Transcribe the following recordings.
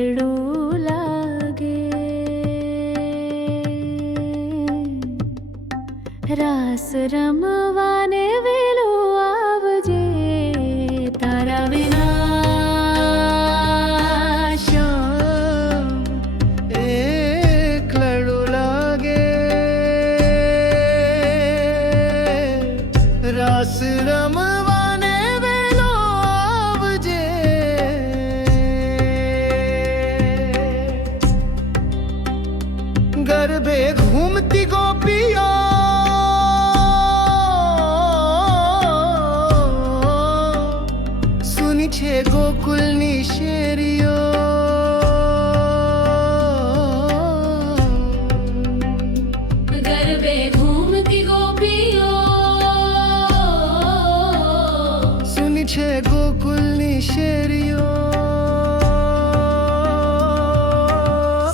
રડું લાગે. રાસ રમવાને વેલું આવજે, તારા વિના શું એકલડું લાગે. રાસ રમવાને વેલો આવજે. ગરબે ઘૂમતી ગોપીઓ સુની છે ગોકુલની શેરીઓ. ગરબે ઘૂમતી ગોપીઓ સુની છે ગોકુલની શેરીઓ.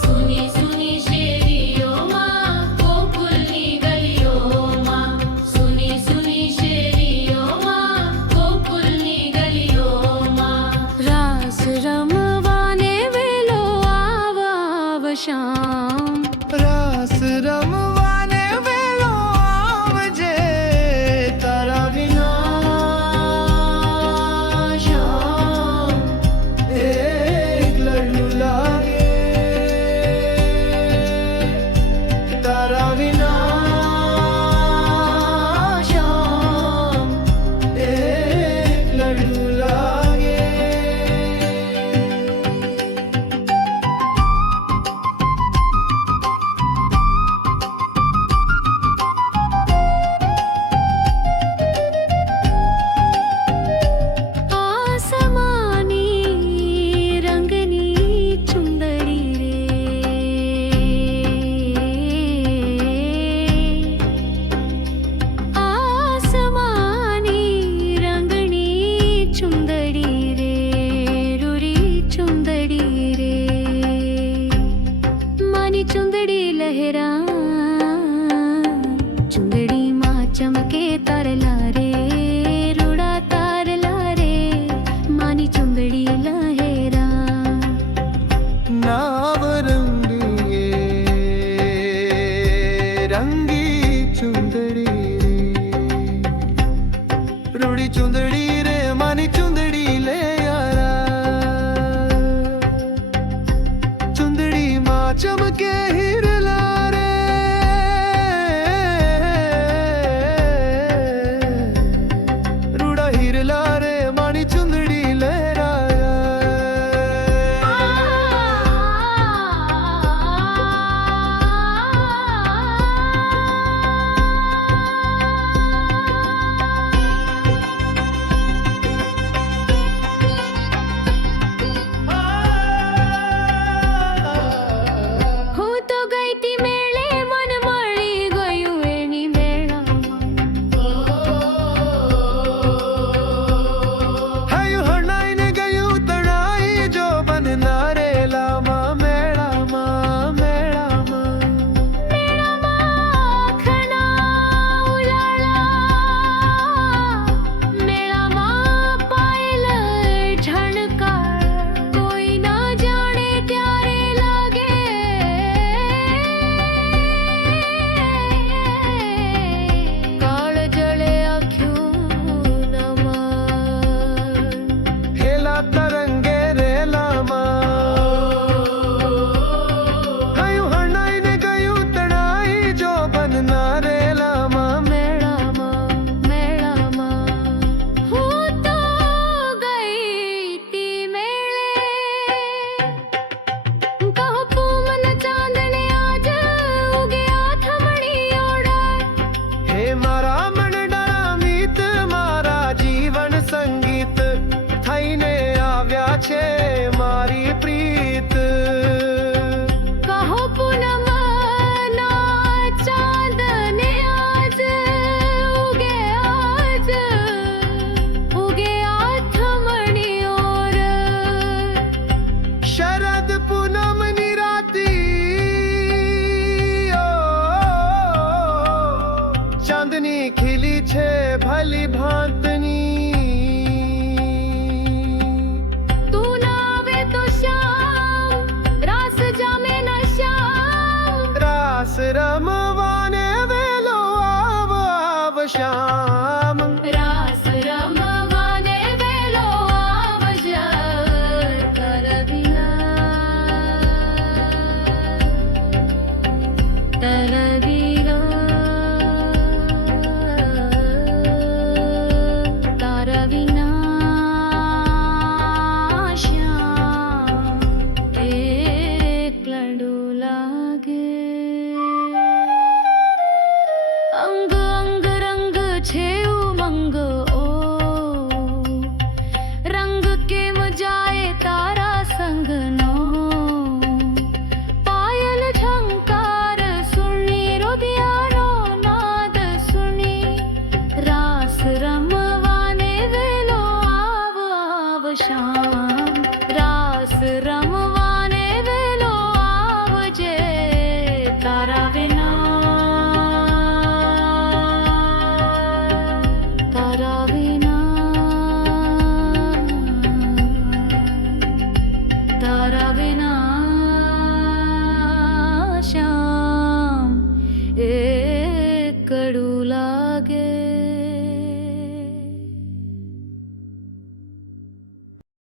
સુની સુની શેરીઓમાં ગોકુલની ગલીઓમાં, સુની સુની શેરીઓમાં ગોકુલની ગલીઓમાં. રાસ રમવાને વેલો આવ શામ. રાસ રમવાને વેલો આવજે, તારા વિના શામ એકલડું લાગે. તારા વિના શામ એકલડું લાગે. આસમાની રંગની ચુંદડી રે, આસમાની રંગની ચુંદડી રે, રૂરી ચુંદડી રે. માની ચુંદડી લહેરા, ચુંદડીમાં ચમકે તારલા રે, રૂડા તારલા રે. માની ચુંદડી લહેરા. નાવ રંગીએ રંગી ચુંદડી રે, રૂડી ચુંદડી રે. માની ચુંદડી લે યારા. ચુંદડીમાં ચમકે હિરલા રે, રૂડા હિરલા રે. માની ચુંદડી હું તો ગઈ તી મેળે, મન મળી ગયું એની મેળામાં. હૈયું હરણાઈને ગયું તણાઈ જો બનના રેલામાં. મેળામાં મેળામાં મેળામાં ખણા ઉલાળા, મેળામાં પાયલ ઝણકાર. કોઈ ના જાણે ત્યારે લાગે કાળ જળે આખ્યું નમન. હેલા તરંગે રેલામાં. હૈયું હરણાઈને ગયું તણાઈ જો બનના રેલામાં. મેળામાં મેળામાં હું તો ગઈ તી મેળે. કહો પૂમન ચાંદને આજ ઉગ્યા થમણી ઓડાય. હે મારા મનડાના મીત, મારા જીવન સંગીત થઈને આવ્યા છે મારી પ્રીત. કહો પૂનમના ચાંદને આજ ઉગ્યા થમણી ઓર. શરદ પૂનમની રાતી ચાંદની ખીલી છે ભલી ભાંતિ.